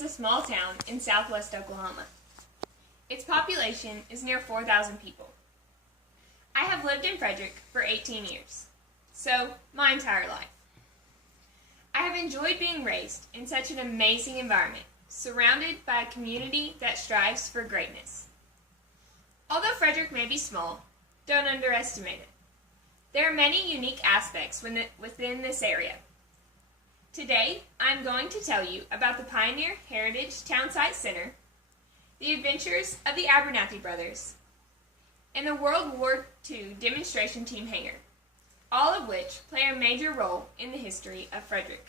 is a small town in southwest Oklahoma. Its population is near 4,000 people. I have lived in Frederick for 18 years, so my entire life. I have enjoyed being raised in such an amazing environment, surrounded by a community that strives for greatness. Although Frederick may be small, don't underestimate it. There are many unique aspects within this area. Today, I'm going to tell you about the Pioneer Heritage Townsite Center, the adventures of the Abernathy Brothers, and the World War II Demonstration Team Hangar, all of which play a major role in the history of Frederick.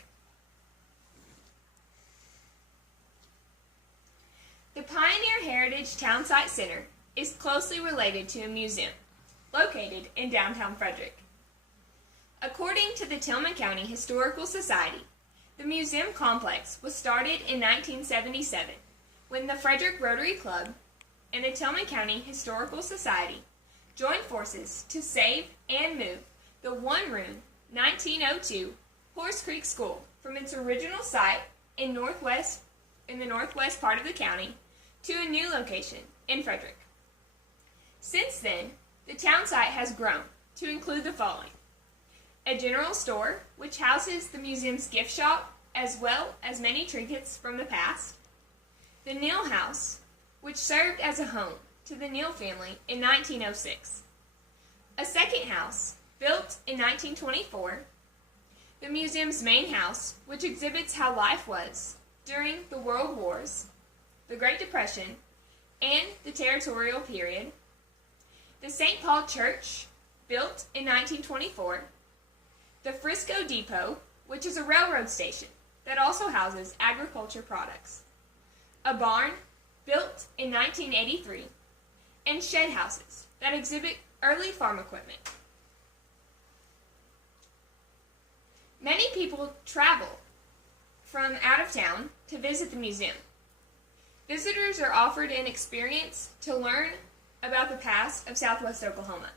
The Pioneer Heritage Townsite Center is closely related to a museum located in downtown Frederick. According to the Tillman County Historical Society, the museum complex was started in 1977 when the Frederick Rotary Club and the Tillman County Historical Society joined forces to save and move the one-room 1902 Horse Creek School from its original site in the northwest part of the county to a new location in Frederick. Since then, the town site has grown to include the following: a general store, which houses the museum's gift shop, as well as many trinkets from the past; the Neal House, which served as a home to the Neal family in 1906; a second house, built in 1924; the museum's main house, which exhibits how life was during the World Wars, the Great Depression, and the Territorial period; the St. Paul Church, built in 1924; the Frisco Depot, which is a railroad station that also houses agriculture products; a barn, built in 1983, and shed houses that exhibit early farm equipment. Many people travel from out of town to visit the museum. Visitors are offered an experience to learn about the past of southwest Oklahoma.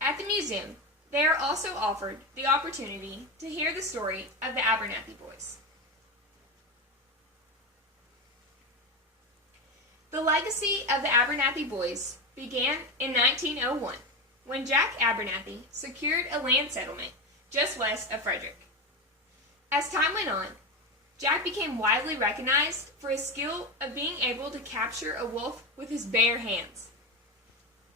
At the museum, they are also offered the opportunity to hear the story of the Abernathy boys. The legacy of the Abernathy boys began in 1901 when Jack Abernathy secured a land settlement just west of Frederick. As time went on, Jack became widely recognized for his skill of being able to capture a wolf with his bare hands.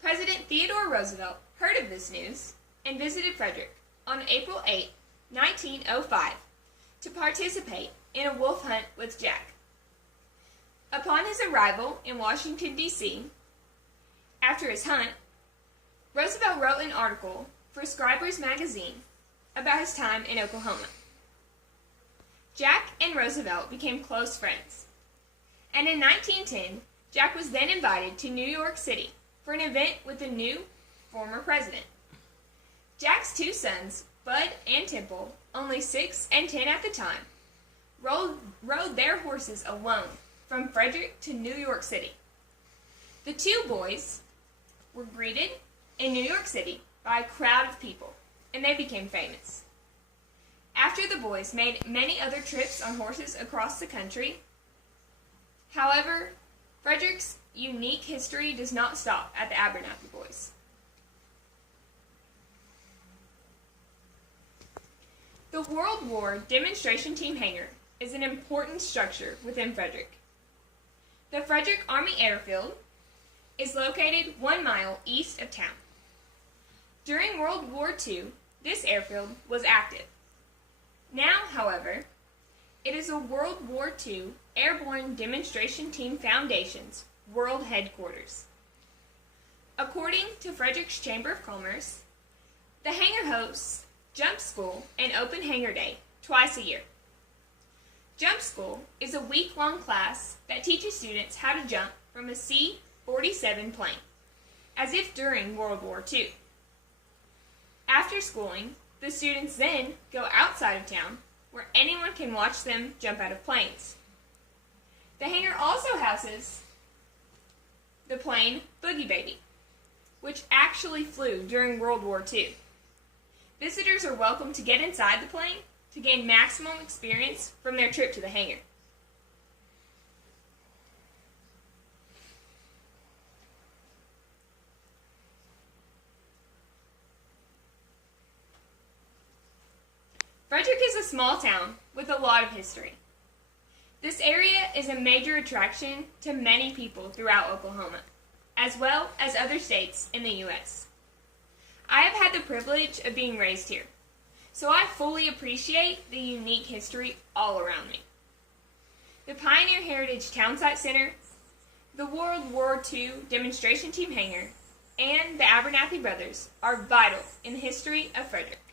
President Theodore Roosevelt heard of this news and visited Frederick on April 8, 1905, to participate in a wolf hunt with Jack. Upon his arrival in Washington, D.C., after his hunt, Roosevelt wrote an article for Scribner's Magazine about his time in Oklahoma. Jack and Roosevelt became close friends, and in 1910, Jack was then invited to New York City for an event with the new former president. Jack's two sons, Bud and Temple, only 6 and 10 at the time, rode their horses alone from Frederick to New York City. The two boys were greeted in New York City by a crowd of people, and they became famous. After the boys made many other trips on horses across the country. However, Frederick's unique history does not stop at the Abernathy boys. The World War Demonstration Team Hangar is an important structure within Frederick. The Frederick Army Airfield is located 1 mile east of town. During World War II, this airfield was active. Now, however, it is a World War II Airborne Demonstration Team Foundation's world headquarters. According to Frederick's Chamber of Commerce, the hangar hosts Jump School and Open Hangar Day twice a year. Jump School is a week-long class that teaches students how to jump from a C-47 plane, as if during World War II. After schooling, the students then go outside of town where anyone can watch them jump out of planes. The hangar also houses the plane Boogie Baby, which actually flew during World War II. Visitors are welcome to get inside the plane to gain maximum experience from their trip to the hangar. a small town with a lot of history. This area is a major attraction to many people throughout Oklahoma, as well as other states in the U.S. I have had the privilege of being raised here, so I fully appreciate the unique history all around me. The Pioneer Heritage Townsite Center, the World War II Demonstration Team Hangar, and the Abernathy Brothers are vital in the history of Frederick.